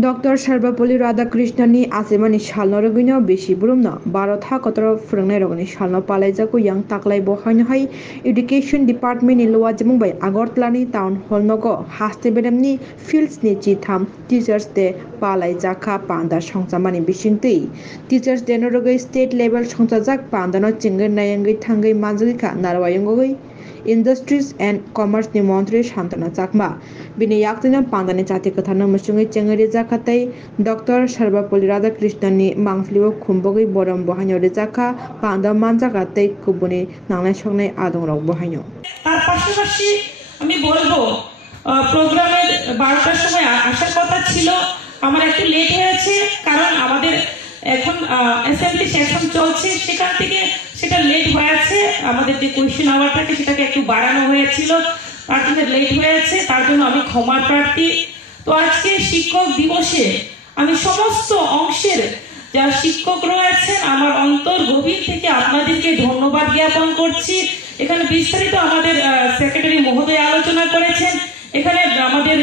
Doctor Sarvepalli राधाकृष्णननि आसिमानि सालनो रगैनो बेसि बुरुमनो 12 था Qatar फोरोंनाय रगनि सालनो पालायजाखौ yang taklai bohaino hai education department ni lowa jemung bai Agartalani town hall nogo haste bedamni fields ni chitham teachers day palaijaka panda songchamani bisingtui teachers day no rogai state level songchajak panda no chingai nayangai thangai manjagika narwayongoi Industries and Commerce ni Mantri Shantana Chakma bini yaktina pandani chati kathana musungi chengari jakatai Dr. Sarvapalli Radhakrishnan ni mangflibo khumbogai boram bohaino rejaka panda manjagatai kubuni nangnai songnai adong rok bohaino তার পাশাপাশি আমি বলবো প্রোগ্রামের 12টার সময় আসার কথা ছিল আমার একটু লেট হয়েছে কারণ আমাদের এখন অ্যাসেম্বলি সেশন চলছে সেখান থেকে সেটা লেট হয়েছে আমাদের যে কোয়েশ্চেন আওয়ার থাকে সেটাকে একটু বাড়ানো হয়েছিল তার জন্য লেট হয়েছে তার জন্য আমি ক্ষমা প্রার্থী তো আজকে শিক্ষক দিবসে আমি সমস্ত অংশের যারা শিক্ষক রয়েছেন আমার অন্তর গভীর থেকে আপনাদেরকে ধন্যবাদ জ্ঞাপন করছি এখানে বিস্তারিত আমাদের সেক্রেটারি মহোদয় আলোচনা করেছেন এখানে আমাদের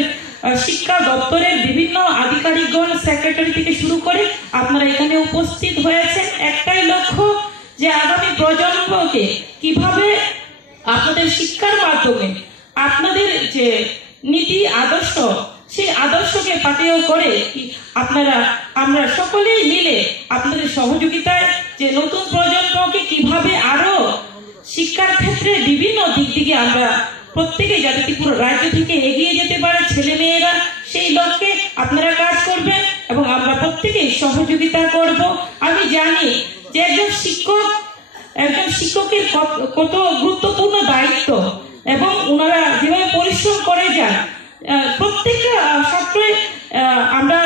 শিক্ষা দপ্তরের বিভিন্ন আধিকারিকগণ সেক্রেটারি থেকে শুরু করে আপনারা এখানে উপস্থিত হয়েছেন একটাই লক্ষ্য যে আগামী প্রজন্মকে কিভাবে আপনাদের শিক্ষার মাধ্যমে আপনাদের যে নীতি আদর্শ সেই আদর্শকে পাথেয় করে আমরা সকলেই মিলে আপনাদের সহযোগিতায় যে নতুন প্রজন্মকে কিভাবে আরো শিক্ষার ক্ষেত্রে বিভিন্ন দিক থেকে আমরা প্রত্যেকে যাতে ত্রিপুরা রাজ্য থেকে এগিয়ে যেতে পারে ছেলে মেয়েরা সেই লক্ষ্যে আপনারা কাজ করবেন এবং আমরা প্রত্যেকে সহযোগিতা করব আমি জানি যে একজন শিক্ষকের কত গুরুত্বপূর্ণ দায়িত্ব এবং ওনারা যেভাবে পরিশ্রম করে যান প্রত্যেকটা ছাত্রই আমরা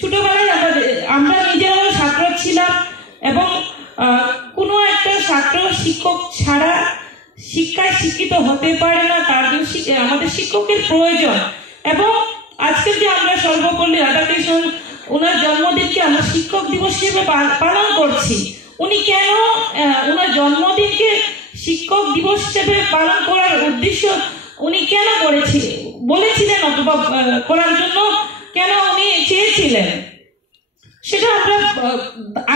ছোটবেলায় আমরা নিজেরাও ছাত্র ছিলাম এবং কোনো একটা ছাত্র শিক্ষক ছাড়া শিক্ষায় শিক্ষিত হতে পারে না তার জন্য আমাদের শিক্ষকের প্রয়োজন এবং আজকে যে আমরা সর্বপল্লী রাধাকৃষ্ণন ওনার জন্মদিনকে আমরা শিক্ষক দিবস হিসেবে পালন করছি উনি কেন ওনার জন্মদিনকে শিক্ষক দিবস হিসেবে পালন করার উদ্দেশ্য উনি কেন বলেছিলেন অথবা করার জন্য কেন উনি চেয়েছিলেন সেটা আমরা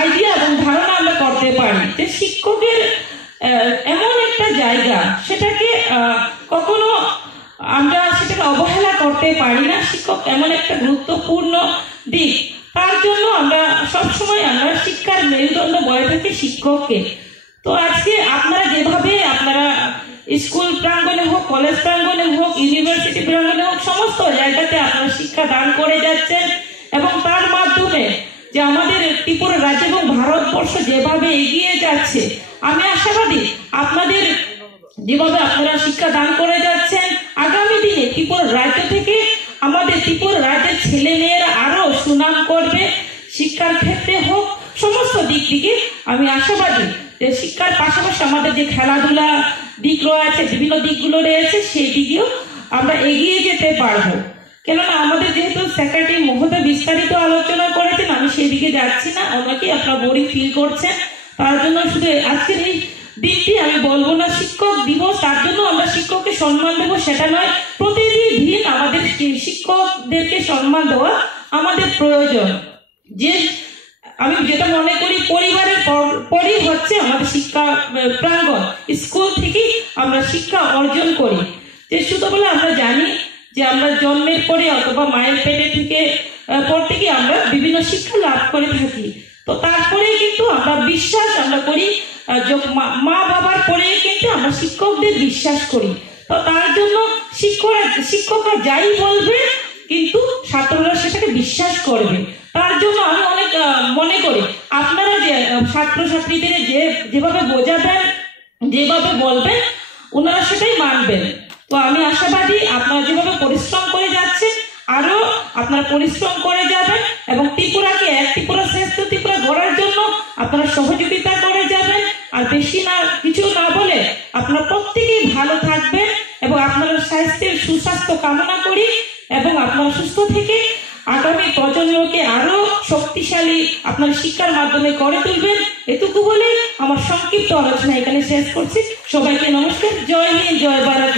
আইডিয়া এবং ধারণা আমরা করতে পারি যে শিক্ষকের এমন একটা জায়গা সেটাকে কখনো আমরা সেটাকে অবহেলা করতে পারি না শিক্ষক এমন একটা গুরুত্বপূর্ণ দিক তার জন্য আমরা সবসময় আমরা শিক্ষার মেরুদণ্ড বলে থাকি শিক্ষককে তো আজকে আপনারা যেভাবে আপনারা স্কুল প্রাঙ্গণে হোক কলেজ প্রাঙ্গণে হোক ইউনিভার্সিটি প্রাঙ্গণে হোক সমস্ত জায়গাতে আপনারা শিক্ষা দান করে যাচ্ছেন এবং তার মাধ্যমে যে আমাদের ত্রিপুরা রাজ্য এবং ভারতবর্ষ যেভাবে এগিয়ে যাচ্ছে আমি আশাবাদী আপনাদের যেভাবে আপনারা শিক্ষা দান করে যাচ্ছেন আগামী দিনে ত্রিপুরা রাজ্য থেকে আমাদের ত্রিপুরা রাজ্যের ছেলে মেয়েরা আরো সুনাম করবে শিক্ষার ক্ষেত্রে হোক সমস্ত দিক থেকে আমি আশাবাদী যে শিক্ষার পাশাপাশি আমাদের যে খেলাধুলা দিক রয়েছে বিভিন্ন দিকগুলো রয়েছে সেই দিকেও আমরা এগিয়ে যেতে পারবো কেননা আমাদের যেহেতু সেক্রেটারি মহোদয় বিস্তারিত আলোচনা করেছেন আমি সেই দিকে যাচ্ছি না অনেকেই আপনারা বোরিং ফিল করছেন তার জন্য শুধু আজকের এই দিনটি আমি বলবো না শিক্ষক দিবস তার জন্য আমরা শিক্ষককে সম্মান দেবো সেটা নয় প্রতিদিন আমাদের শিক্ষকদেরকে সম্মান দেওয়া আমাদের প্রয়োজন যে আমি যেটা মনে করি পরিবারের পরই হচ্ছে আমাদের শিক্ষা প্রাঙ্গণ স্কুল থেকে আমরা শিক্ষা অর্জন করি যে ছোটবেলা আমরা জানি যে আমরা জন্মের পরে অথবা মায়ের পেটে থেকে পর থেকে আমরা বিভিন্ন শিক্ষা লাভ করে থাকি তো তারপরে কিন্তু আমরা বিশ্বাস আমরা করি মা বাবার পরে কিন্তু আমরা শিক্ষকদের বিশ্বাস করি তো তার জন্য শিক্ষকরা যাই বলবে কিন্তু ছাত্ররা সেটাকে বিশ্বাস করবে তার জন্য আমি অনেক মনে করি আপনারা যে ছাত্রছাত্রীদের যেভাবে বোঝাবেন যেভাবে বলবেন ওনারা সেটাই মানবেন তো আমি আশাবাদী আপনারা যেভাবে পরিশ্রম করে যাচ্ছেন আরো আপনারা পরিশ্রম করে যাবেন এবং ত্রিপুরাকে এক ত্রিপুরা শ্রেষ্ঠ ত্রিপুরা গড়ার জন্য আপনারা সহযোগিতা করে যাবেন আর বেশি না কিছু না বলে আপনারা প্রত্যেকেই ভালো থাকবেন এবং আপনারা স্বাস্থ্যের সুস্বাস্থ্য কামনা করি এবং আপনারা সুস্থ থেকে আগামী প্রজন্মকে আরো শক্তিশালী আপনার শিক্ষার মাধ্যমে করে তুলবেন এটুকু বলে আমার সংক্ষিপ্ত আলোচনা এখানে শেষ করছি সবাইকে নমস্কার জয় হিন্দ জয় ভারত।